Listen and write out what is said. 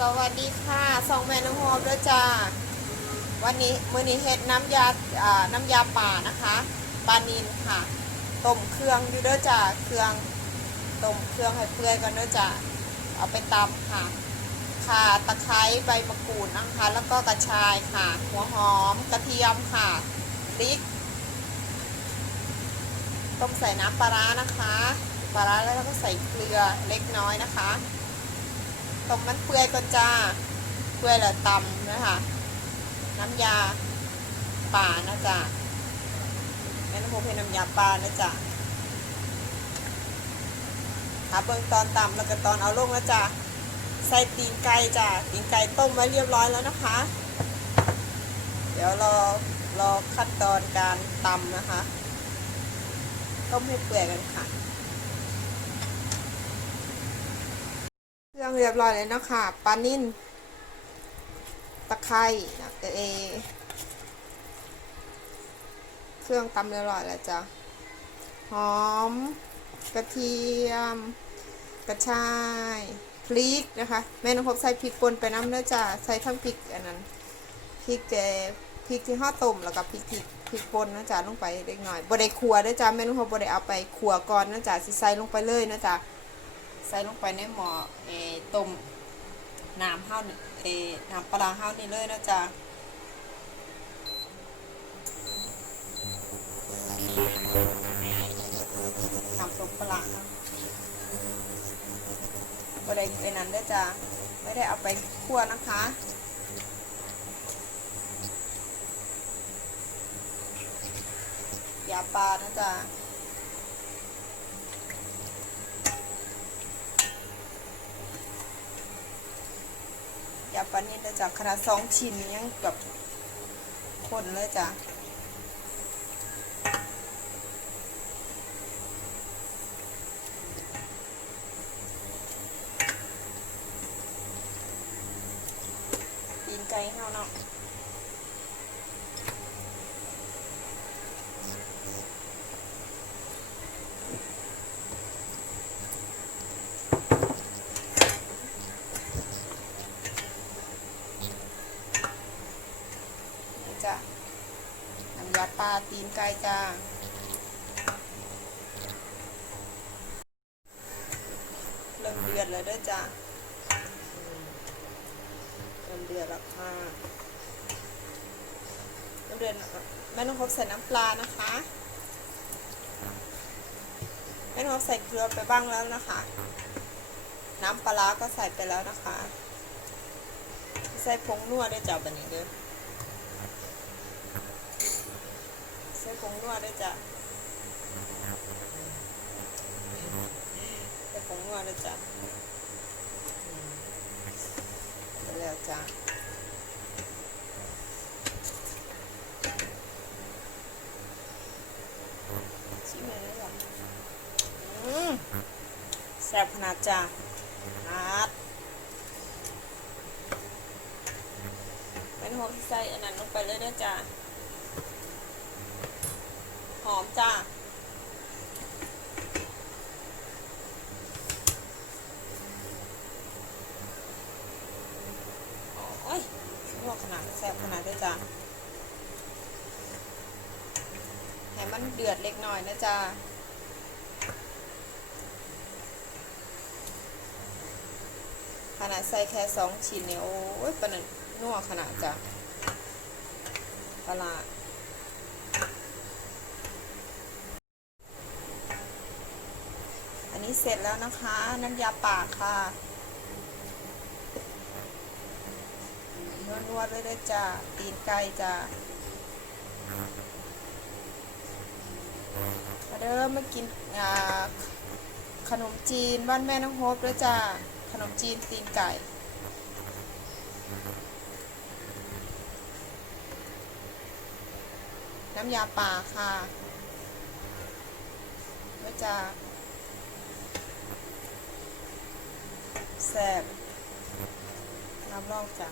สวัสดีค่ะสองแม่น้องโฮมด้วยจ้าวันนี้มื้อนี้เฮ็ดน้ำยาน้ำยาป่านะคะปลานินค่ะต้มเครื่องอยู่เด้อจ้าเครื่องต้มเครื่องให้เปื่อยก่อนด้อจ้าเอาไปตำค่ะข่าตะไคร้ใบมะกรูดนะคะ แล้วก็กระชายค่ะ หัวหอมกระเทียมค่ะพริกต้มใส่น้ำปลาร้านะคะ ปลาร้าแล้วก็ใส่เกลือเล็กน้อยนะคะ ต้มมันเปื่อยก่อนจ้าเปื่อยแล้วตำนะคะน้ำยาป่านะจ๊ะแม่น้ำโมเป็นน้ำยาป่านะจ๊ะหาเบิ่งตอนตำแล้วก็ตอนเอาลงนะจ๊ะใส่ตีนไก่จ้ะตีนไก่ต้มไว้เรียบร้อยแล้วนะคะ เดี๋ยวรอรอขั้นตอนการตำนะคะ ต้มให้เปื่อยกันค่ะ เค รื่องเรียบร้อยเลยเนาะคะปลานิ่นตะไคร้นะเอเครื่องตำเรียบร้อยแล้วจ้ะหอม กระเทียม กระชายพริกนะคะแม่น้องพบใส่พริกป่นไปน้ำเนื้อจ้ะใส่ทั้งพริกอันนั้นพริกแกพริกที่ห่อต้มแล้วก็พริกที่พริกป่นนะจ๊ะลงไปเล็กน้อยบ่ได้ขัวเด้อจ้ะแม่น้องพบบ่ได้เอาไปขัวก่อนนะจ๊ะสิใส่ลงไปเลยนะจ๊ะ ใส่ลงไปในหม้อเอต้มน้ำห้าวนี่เอน้ำปลาร้าห้าวนี่เลยนะจ๊ะน้ำส้มปลาร้านะบ่ได้ไอ้นั้นด้อจ้ะไม่ได้เอาไปคั่วนะคะยาปลานะจ๊ะ ยาปลานิลนะจ๊ะขนาดสองชิ้นยังแบบคนเลยจ้ะตีนไก่เฮาเนาะนี่จ้ะน้ำยา ปลาตีนไก่จ้าเริ่มเดือดเลยเด้อจ้ะเริ่มเดือดแล้วค่ะเริ่มเดือดแม่น้องพบใส่น้ำปลานะคะแม่น้องพบใส่เกลือไปบ้างแล้วนะคะ น้ำปลาก็ใส่ไปแล้วนะคะ ใส่ผงนัวด้วยจ้ะบันนี้เด้อ ใส่ผง นัวด้วยจ้ะใส่ผงนัวด้วยจ้ะแล้วจ้ะชิมเลยได้จ้ะอืมแซ่บขนาดจ้ะนัดเป็นหัวที่ใส่อันนั้นลงไปเลยด้จ้ะ หอมจ้าโอ้ยลวกขนาดแซ่บขนาดด้วยจ้าให้มันเดือดเล็กน้อยนะจ้าขนาดใส่แค่สองชิ้นเนี่ยโอ้ยปนนันนัวขนาดจ้าปลาร้า อั นี้เสร็จแล้วนะคะ น้ำยาป่าค่ะนวดๆเลยเด้อจ้าตีนไก่จ้ามาเด้อมากินอ่าขนมจีนบ้านแม่น้องโฮปด้วยจ้าขนมจีนตีนไก่น้ำยาป่าค่ะด้วยจ้า แซ่บรับรองจ้ะ